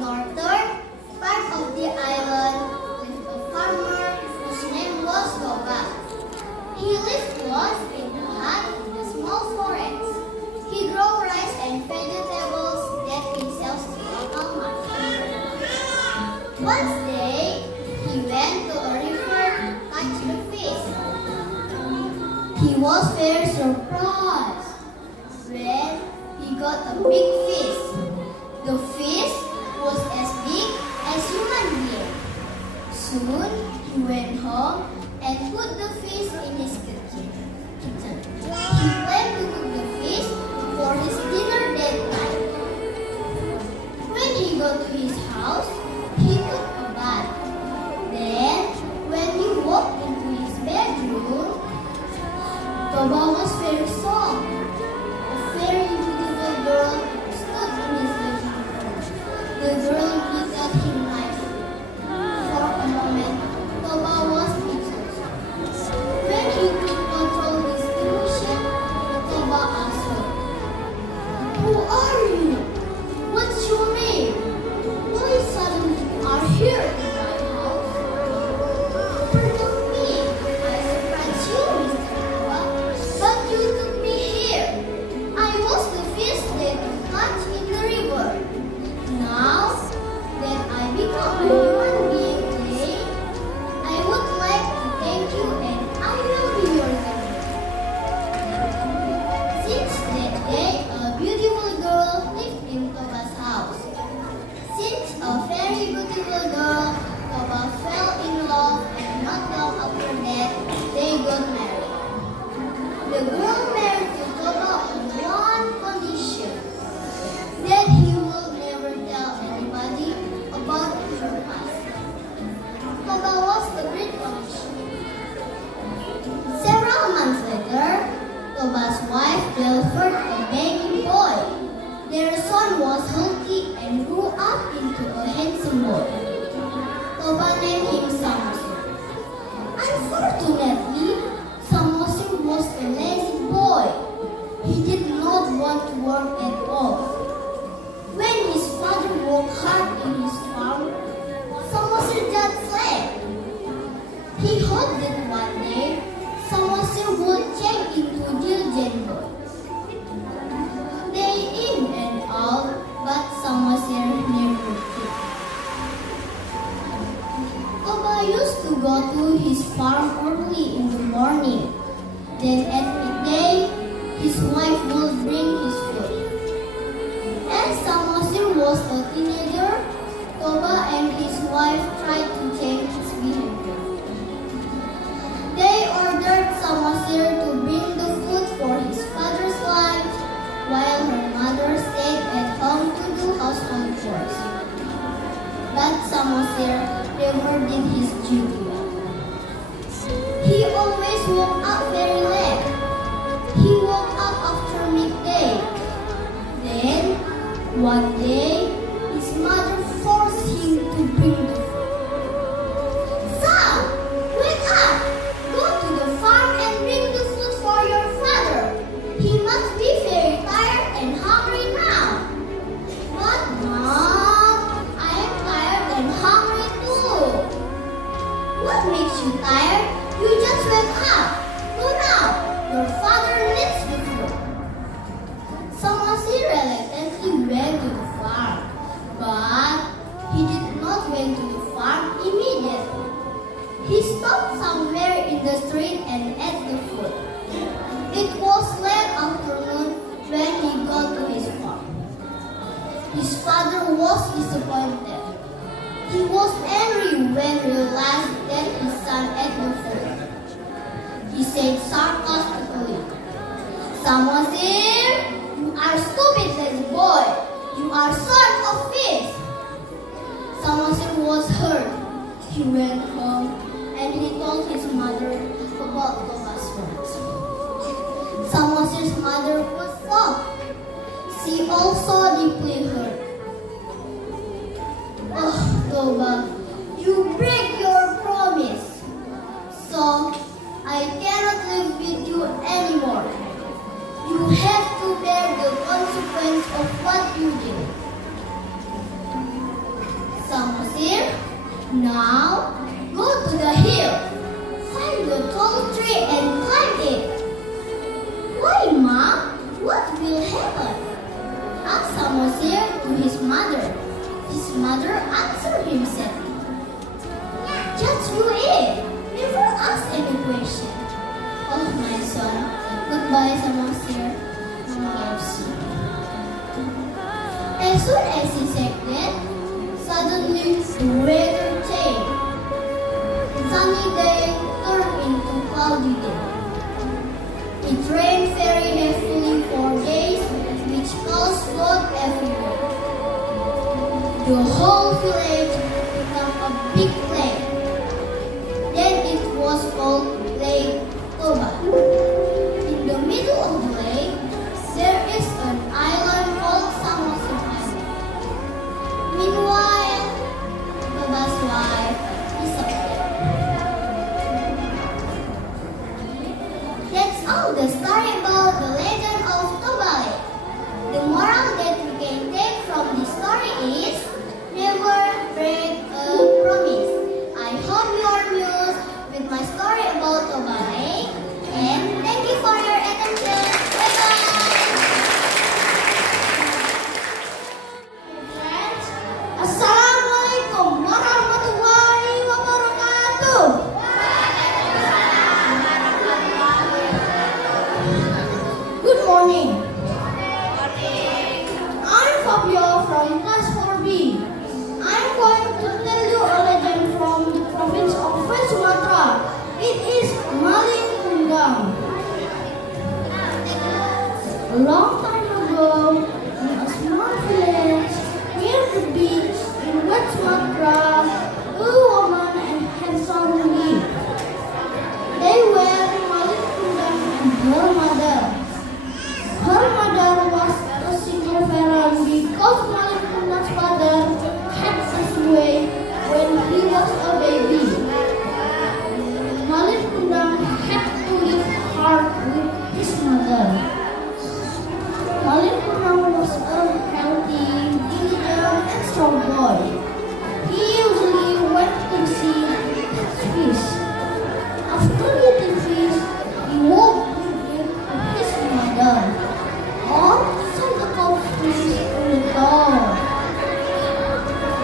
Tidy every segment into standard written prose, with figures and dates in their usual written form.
northern part of the island lived a farmer whose name was Toba. He lived once in a hut in a small forest. He grew rice and vegetables that he sells to local market. One day, he went to a river to catch a fish. He was very surprised when he got a big fish. The fish was as big as human being. Soon he went home and put the fish in his kitchen. He planned to cook the fish for his dinner that night. When he got to his house, he took a bath. Then, when he walked into his bedroom, Toba was very soft. A very beautiful girl stood in his living room. The girl looked at him nicely. For a moment, Toba was speechless. When he could control his emotion, Toba asked her, "Who are you? What's your name? Why suddenly you are here in my house?" "Forgive me, I surprised you, Mr. Toba, but you took me here. I was the fish that you caught in the river. Now that I become a human being today, I would like to thank you and I will be your guide." Since that day, a beautiful girl lived in Toba's house. Since a very beautiful girl, Toba fell in love and not long after that, they got married. The girl married to Toba on one condition, that he will never tell anybody about her past. Toba was agreed condition. Several months later, Toba's wife delivered a baby boy. Their son was healthy and grew up into a handsome boy. Toba named him Samosir. Unfortunately, Samosir was a lazy boy. He did not want to work at all. When his father worked hard in his farm, Samosir just slept. He hoped that one day Samosir would change into a diligent boy. Day in and out, but Samosir never did. Toba used to go to his farm early in the morning. Then at midday, his wife would bring his food. As Samosir was a teenager, Toba and his wife tried to change his behavior. They ordered Samosir to bring the food for his father's lunch, while her mother stayed at home to do household chores. But Samosir never did his duty well. He always woke up very late. He woke up after midday. Then, one day, his mother forced him to bring the food. "Son, wake up! Go to the farm and bring the food for your father. He must be very tired and hungry now." "But Mom, I am tired and hungry too." "What makes you tired? You just wake up. Go now. Your father needs the food." Samosir reluctantly went to the farm, but he did not went to the farm immediately. He stopped somewhere in the street and ate the food. It was late afternoon when he got to his farm. His father was disappointed. He was angry when he realized that his son ate the food. He said sarcastically, "Samosir, you are stupid lazy boy. You are sort of fish." Samosir was hurt. He went home and he told his mother about Toba's words. Samosir's mother was shocked. She also deeply hurt. "Oh, Toba, you break your promise. So, I cannot live with you anymore. You have to bear the consequence of what you did." Now, go to the hill. Find the tall tree and climb it. Why, Mom? What will happen? Asked Samosir to his mother. His mother answered him sadly. Just do it. Never ask any question. Oh, my son. Goodbye, Samosir. Mama loves you. As soon as he said that, suddenly the weather changed. Sunny day turned into cloudy day. It rained very heavily for days, which caused flood everywhere. The whole village became a big lake. Then it was called Lake Toba. In the middle of the lake, there is an island called Samosir Island. Meanwhile, Toba's wife disappeared. That's all the story about the legend of Toba Lake. The moral that we can take from this story is never break a promise. I hope you are amused with my story about Toba Lake, and thank you for your attention. Bye bye. Friends, Assalamualaikum warahmatullahi wabarakatuh. Good morning. I'm Fabio from class 4B. I'm going to tell you a legend from the province of West Sumatra. It is Malin Kundang. A long time ago, in a small village near the beach in West Sumatra, a woman and her son lived. They were Malin Kundang and her mother. Her mother was a single parent because Malin Kundang's father had passed away when he was a baby. Malin Kundang had to live hard with his mother. Malin Kundang was a healthy, diligent, and strong boy. He usually went to the sea to catch fish. After eating fish, he walked with his mother, or sent the fish to the door.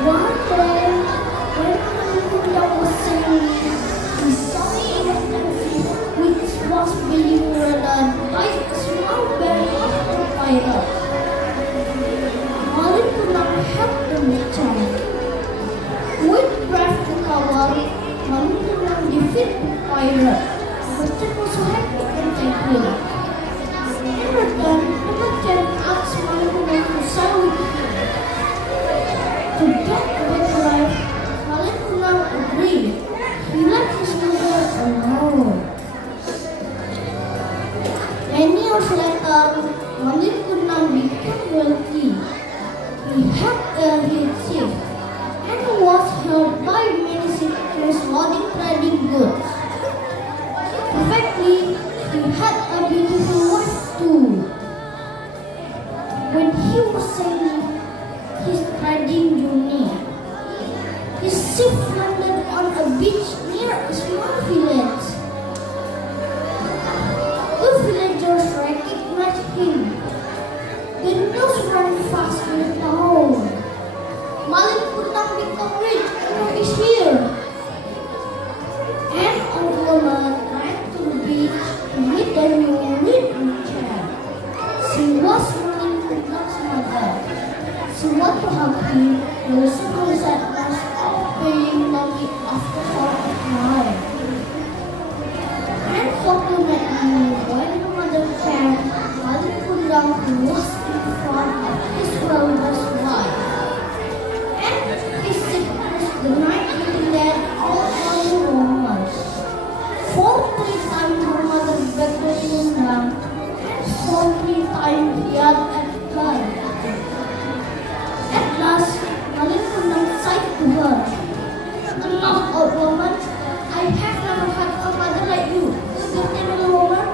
One day, when Malin Kundang was sailing, he saw an offensive which was being ridden by a small band of pirates. Malin Kundang helped them return. With breath to cover, Malin Kundang defeated the pirate. The merchant was so happy and thankful. In return, the merchant asked Malin Kundang to sail with him. To get a better life, Malin Kundang agreed. He left his mother alone. Many years later, Malin Kundang became wealthy. He had a huge ship and was held by many ships loading trading goods. Perfectly, he had a beautiful wife too. When he was sailing his trading journey, his ship landed on a beach near a small village. The villagers recognized him. The news ran fast in the town. Malin Kundang became rich and is here. An old woman ran to the beach to meet the new chair. She was Malin Kundang's mother. She wanted to help him with the sadness of being lonely after all of life. And fortunately, when the mother came, Malin Kundang was in front of his brother's wife. And he sickness the night meeting that all other woman. 43 times her mother begged Kundang, and 43 times he had at her. At last, Malin Kundang said to her, "Enough, old woman. I have never had a mother like you. Little woman."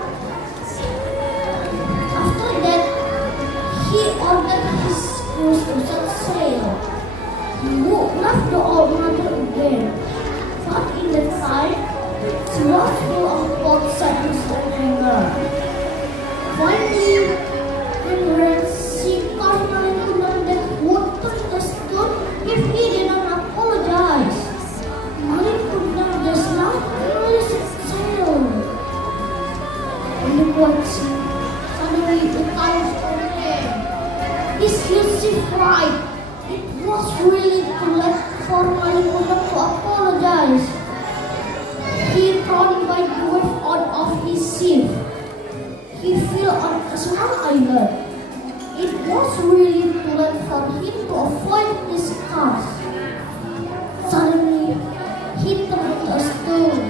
After that, he ordered his crew to set sail. He left the old mother again. But in that time, she was full of both sadness and anger. Finally, when she calmly commanded would turn the stone if he did not apologize. Malik could not just laugh and release his child. On the porch, suddenly the time storm came. This huge pride. It was really too late for Malik to apologize. He thrown by the wave out of his ship. He fell on a small island. It was really too late for him to avoid his scars. Suddenly, he turned into a stone.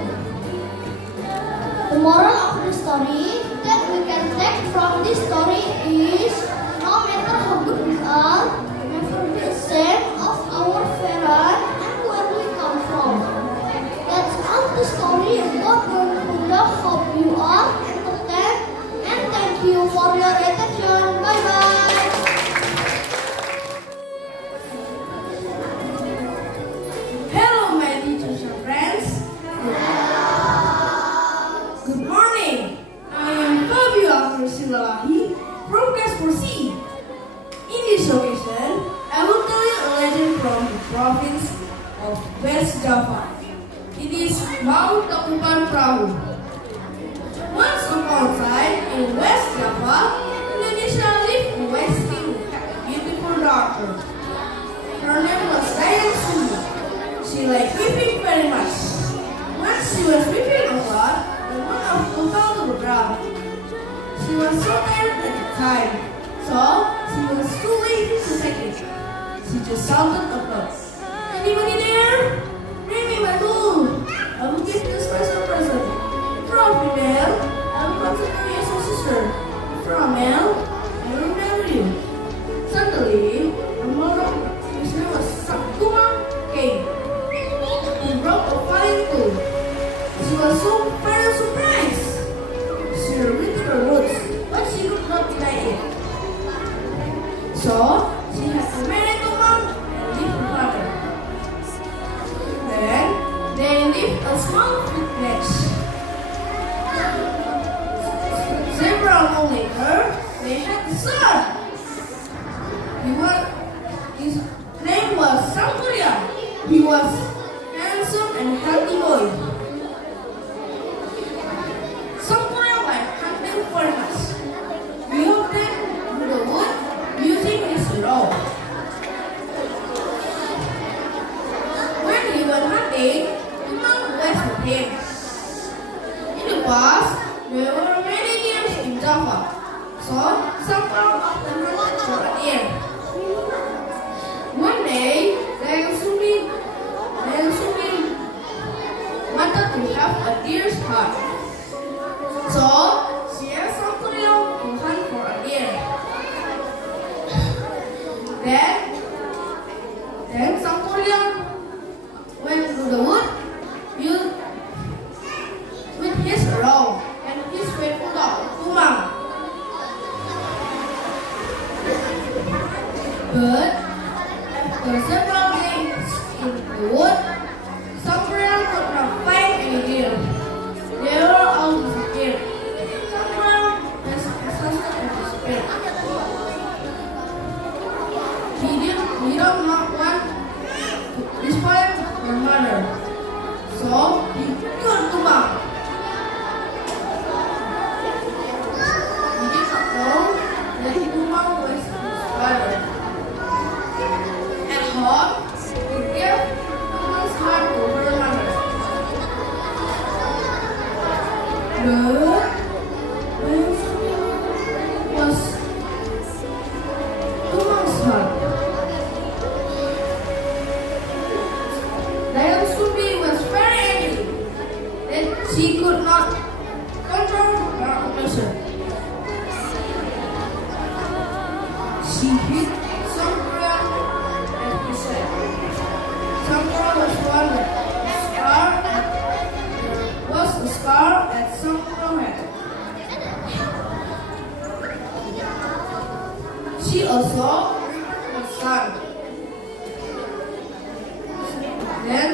The moral of the story that we can take from this story is no matter how good we are, never be ashamed of our parents and where we come from. That's all the story about Taruna. Hope you are entertained and thank you for your attention. Bye bye. Hello, my teachers and friends. Good morning. I am Fabio Silalahi from class 4C. In this occasion, I will tell you a legend from the province of West Java. It is Mount Takuban Perahu. Once upon a time in West Java, Indonesia lived a wise king who had a beautiful daughter. Her name was Dian Sumi. She liked weeping very much. Once she was weeping a lot, the one of her fell to the ground. She was so tired at the time, so she was too lazy to take it. She just shouted across, "Anybody there? Bring me my tool. I will give you a special present. If you're a female, I will consider you as a sister. If you're a male, I will marry you." Suddenly, a mother whose name was Sakuma came. He brought a fine tool. She was so very surprised. She regretted her roots, but she could not deny it. So, she had to marry Tumang and leave her father. Then, they lived a small village. Several months later, they had a son. His name was Sangkurya. He was handsome and healthy boy. Sangkurya went hunting for us. He hunted through the wood using his rope. When he went hunting, Tumang was with him. In the past, there were many deer in Java, so Sangkurya often hunted for a deer. One day, Dian Sumi wanted to have a deer's heart. So, she asked Sangkurya to hunt for a deer. Then Sangkurya went to the wood with his rope and his faithful dog, Tumang. But after several days in the wood, Sangkurya could not find any deer. They were all disappeared. Sangkurya was exhausted and despair. He did not want to disappoint her mother, so he killed Tumang. He did not know that Tumang was his father. At home, he gave Tumang's heart to her mother. But when was Tumang's heart? Dian Sumi was very angry that she could not control her emotion. She hit Sangkurya and he said, Sangkurya was wounded. There was a scar at Sangkurya's head. She also her son. Then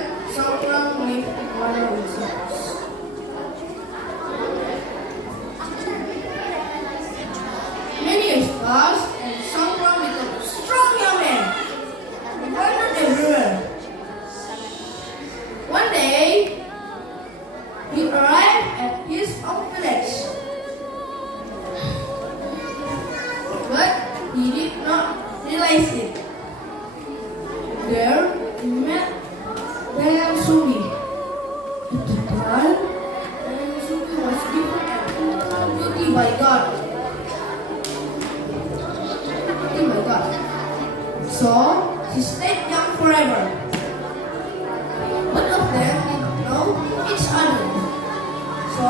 So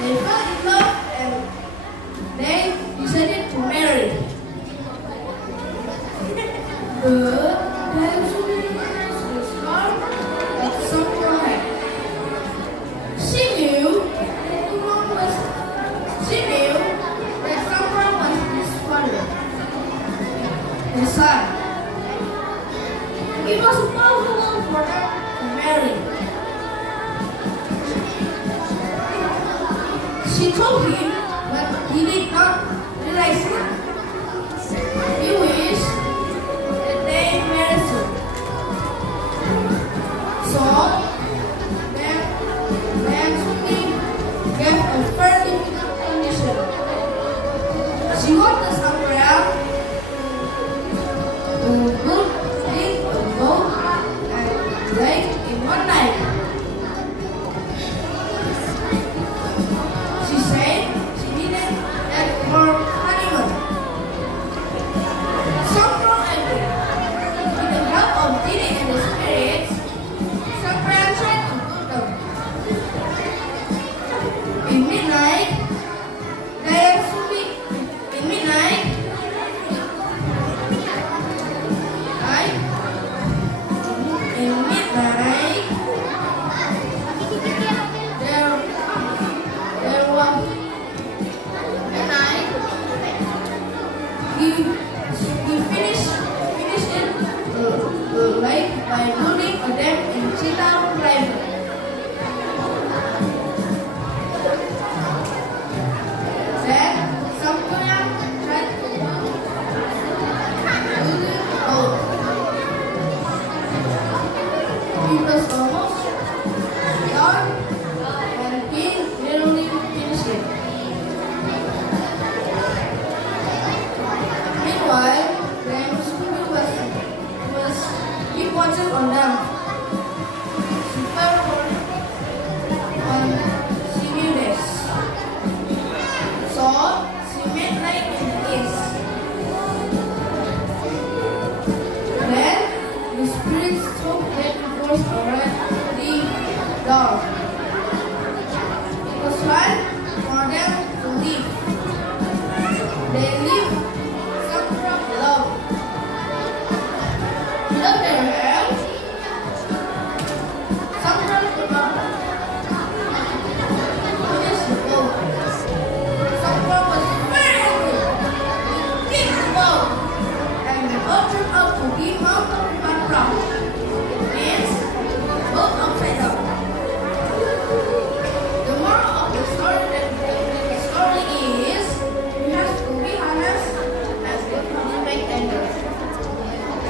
they fell in love and they decided to marry. But then soon was harm that someone had. She knew that someone was his father, his son. It was impossible for them to marry. She told him, but he did not realize it. He wished that they marry soon. So, then Sumi gave a very difficult condition. She got the umbrella to build a boat and lake in one night. She said she needed that for honeymoon. Somehow angry, with the help of Dini and the spirits, Sakura tried to put them. In midnight, he finished it like by building a dam in Cheetah River. Then Sakura tried to build a boat. It was almost done and he nearly finished it. Meanwhile, the school was keep watching on them. Super on senior days. So she made light in the east. Then the spirits took that was already dark. It was time for them to leave. They lived Sakura alone. Without their help, Sakura could not finish the boat. Sakura was very angry. He kicked the boat, and the boat turned out to be mountain bankrupt. It means boat upside down. The moral of the story is we have to be honest as we cultivate anger.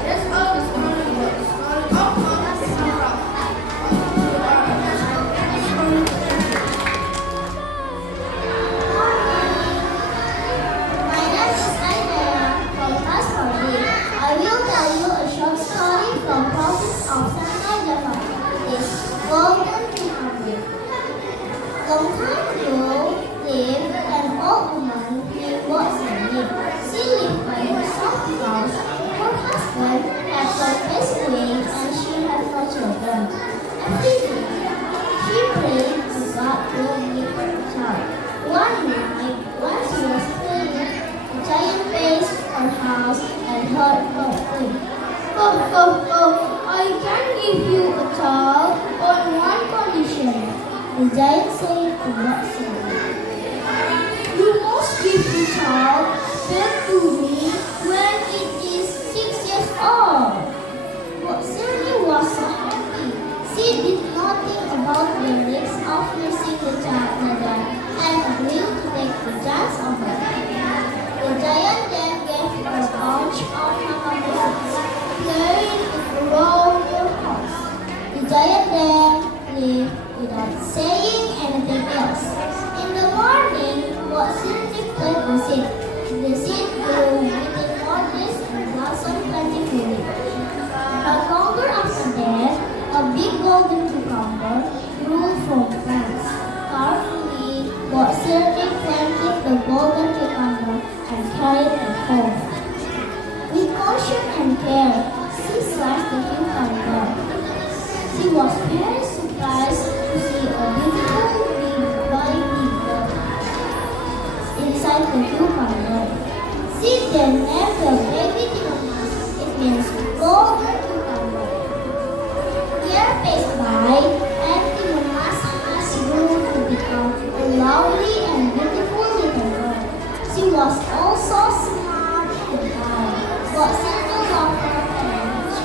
That's all the story about the story of Mount Sakura. You are attached to any story. My name is Andalan from class 4B. I will tell you a short story from province of Central Java. It is Golden Cucumber. Long time ago lived an old woman named Watsoni. She lived by herself because her husband had gone passed away and she had no children. Every day she prayed to God to give her a child. One night, when she was praying, a giant faced her house and heard her plea. I can give you a child on one condition. The giant said to Watsoni, you must give the child back to me when it is 6 years old. Watsoni was so happy. She did not think about the risks of losing the child mother and agreed to take the chance of her. The giant then gave her a bunch of cucumbers, carrying it around her house. The giant then left without saying anything else. In the morning, Watsoni planted the seed. The seed grew within 4 days and blossomed plentifully. Not longer after that, a big golden cucumber grew from plants. Carefully, Watsoni planted the golden cucumber and carried it home. With caution and care, she sliced the cucumber. She was very surprised to see a beautiful big white like the cucumber. See, they named the baby Timumas. It means golden cucumber. Year passed by, and Timumas has grown to become a lovely and beautiful little girl. She was also smart and kind, but simple of her parents.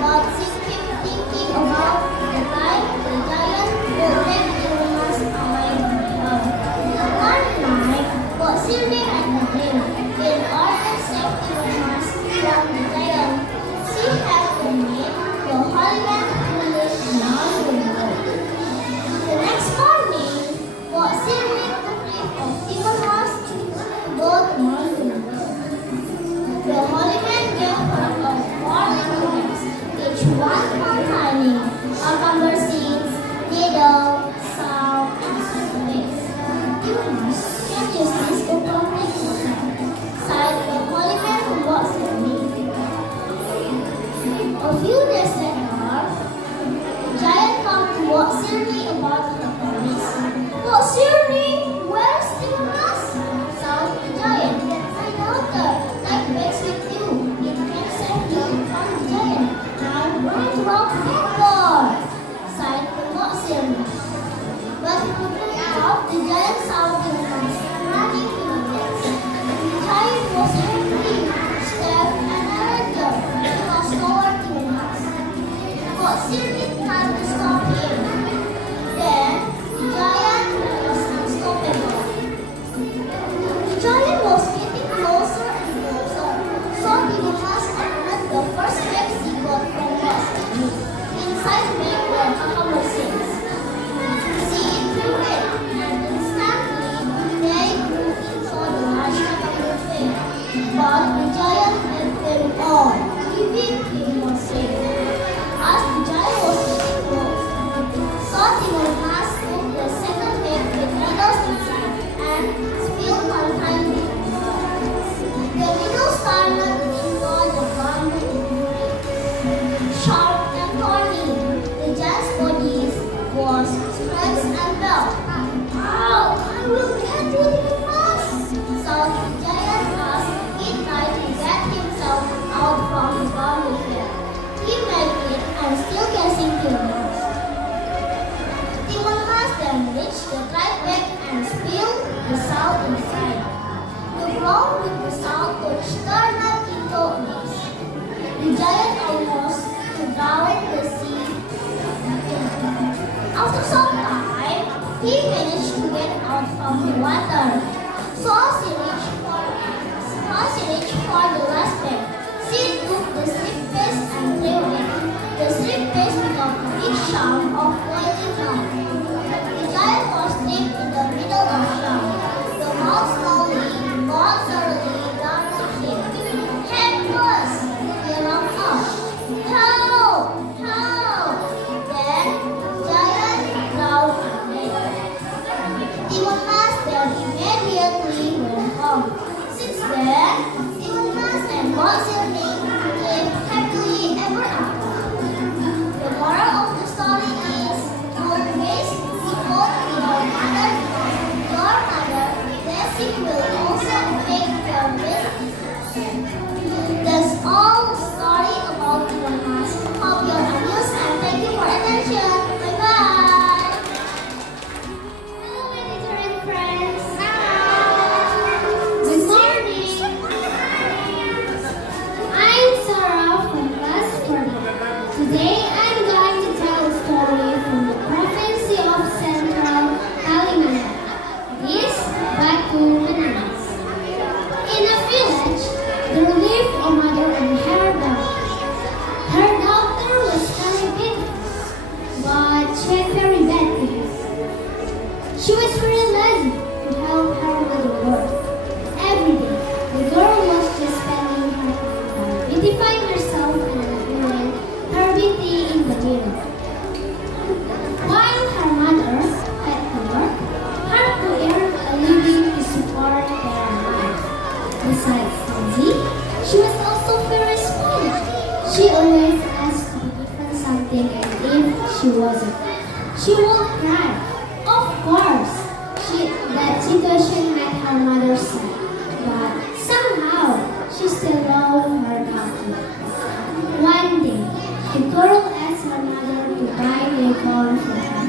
But she kept thinking about the time the giant will take Timumas away from her. One night, but she had a dream. In order to save Timumas from the giant, she had to meet the holy man who lived among the world. The next morning, what she reached the cliff of Timumas both mountains. The holy man gave her a 4 little eggs, each one containing cucumber seeds, needle, salt, and spice. Timumas can use this to protect herself, sighed the holy man who was with me. A few days later, the giant came to walk Shirley about her promise. But Shirley, where's Timumas? Shouted the giant. My daughter, take back with you. It can save you from the giant. I'm going to rock paper, sighed the walk Shirley. But looking out, the giant saw Timumas running to the nest. The giant was angry, stared and anger. He was toward Timumas. But Shirley tried to stop him. Then the giant was unstoppable. The giant was getting closer and closer, so Timumas opened the first bag she got from Boston. Inside the bag were cucumber seeds. She threw it, and instantly they grew into the large cucumber tree. But the giant ate them all, leaving Timumas safe. As the giant was getting close, so Timumas took the second bag with needles inside and spilled containing it. The needles started into the ground sharp and thorny. The giant's body was scratched and fell. Ow! I will get you, Timumas! So the giant as he tried to get himself out from the body here. He made it and still catching Timumas. Timumas then reached the dry bag and spilled the salt inside. The ground with the salt was turned into a mist. The giant almost drowned the sea. After some time, he managed to get out from the water. So she reached for the last bag. She took the slip paste and threw it. The slip paste became a big chunk of boiling milk. The giant was dipped in the middle of the chunk. The mouth slowly but surely drowned him. Helpless! He ran up. Help! Help! Then the giant drowned again. Timumas then immediately went home. Since then, Timumas and Shirley lived happily ever after. The moral of the story is, always support your mother because your mother blessing will also make your business. That's all the story about Timumas. Hope you're amused and thank you for attention. Bye bye. Hello, editor and friends. Good morning. I'm Sarah from class 4. Today I'm going to tell a story from the province of Central Kalimantan. It is Batu Menanas. In a village, there lived a mother and her daughter. Her daughter was very beautiful, but she had very bad teeth. She was very lazy to help her mother work. Every day, the girl was just spending her time beautifying herself and admiring her beauty in the mirror. While her mother had to work hard to earn a living to support their life. Besides lazy, she was also very spoiled. She always asked to be given something, and if she wasn't, she would cry. Of course, that situation made her mother sad. but somehow she still loved her doctor. One day, the girl asked her mother to buy a gown for her.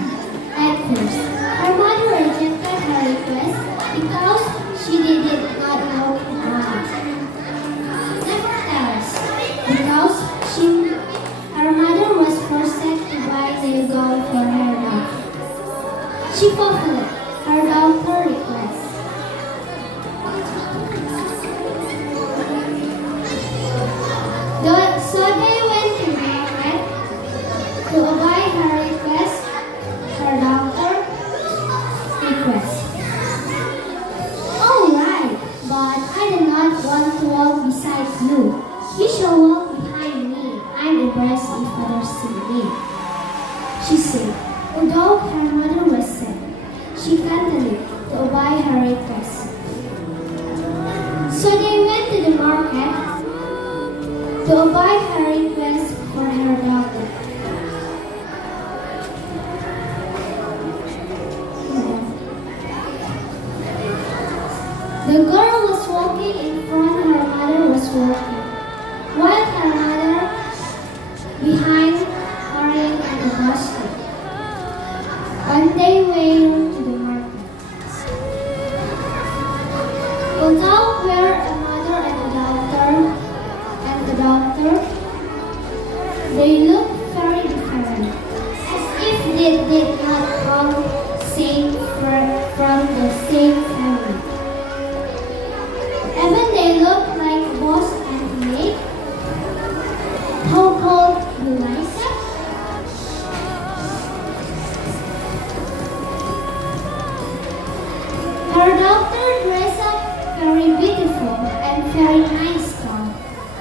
At first, her mother rejected her request because she did not know why. Nevertheless, because her mother was forced to buy a gown for her daughter, she fulfilled her daughter's request. So they went to the market to obey her request, her daughter's request. All right, but I do not want to walk beside you. You shall walk behind me. I'm embarrassed if others see me, she said. Although her mother was sad, she continued to obey her request. So they went to the market to obey her request for her daughter. The girl was walking in front, her mother was walking, while her mother behind carrying a basket. On their way to the market. Although were a mother and a daughter, they looked very different, as if they did not come from the same family. Even they looked like boss and maid. How called Eliza? Her daughter dressed up very beautiful and very nice gown,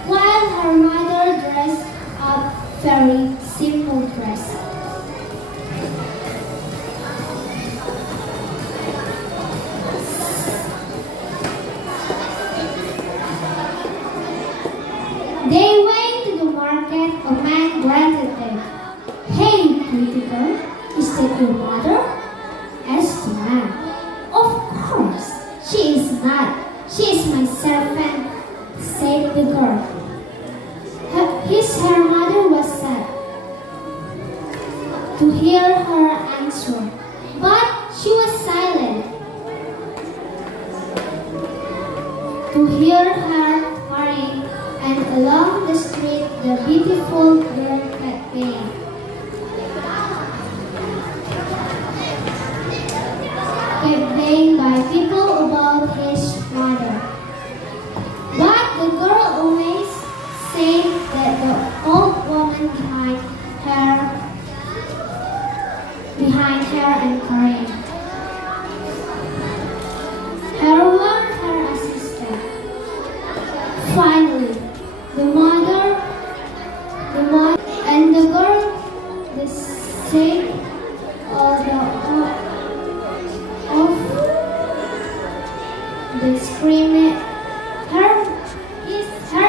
while her mother dressed up very simple dress. They went to the market. A man greeted them. Hey, pretty girl, is that your mother? Asked the man. Of course, she is not. She is my servant, said the girl. Her mother was sad to hear her answer, but she was silent to hear her hurrying, and along the street the beautiful girl kept playing. By people about his mother. But the girl always said that the old woman behind her and crying. Her was her assistant. Finally, the mother and the girl said all the screaming, her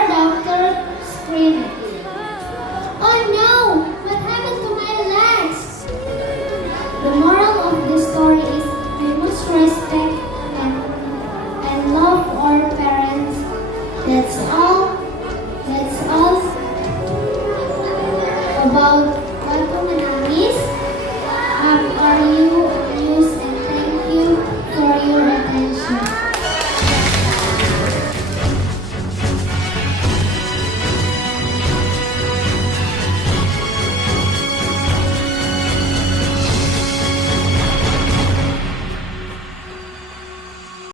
daughter screaming. Oh no! What happened to my legs? The moral of the story is we must respect and love our parents. That's all.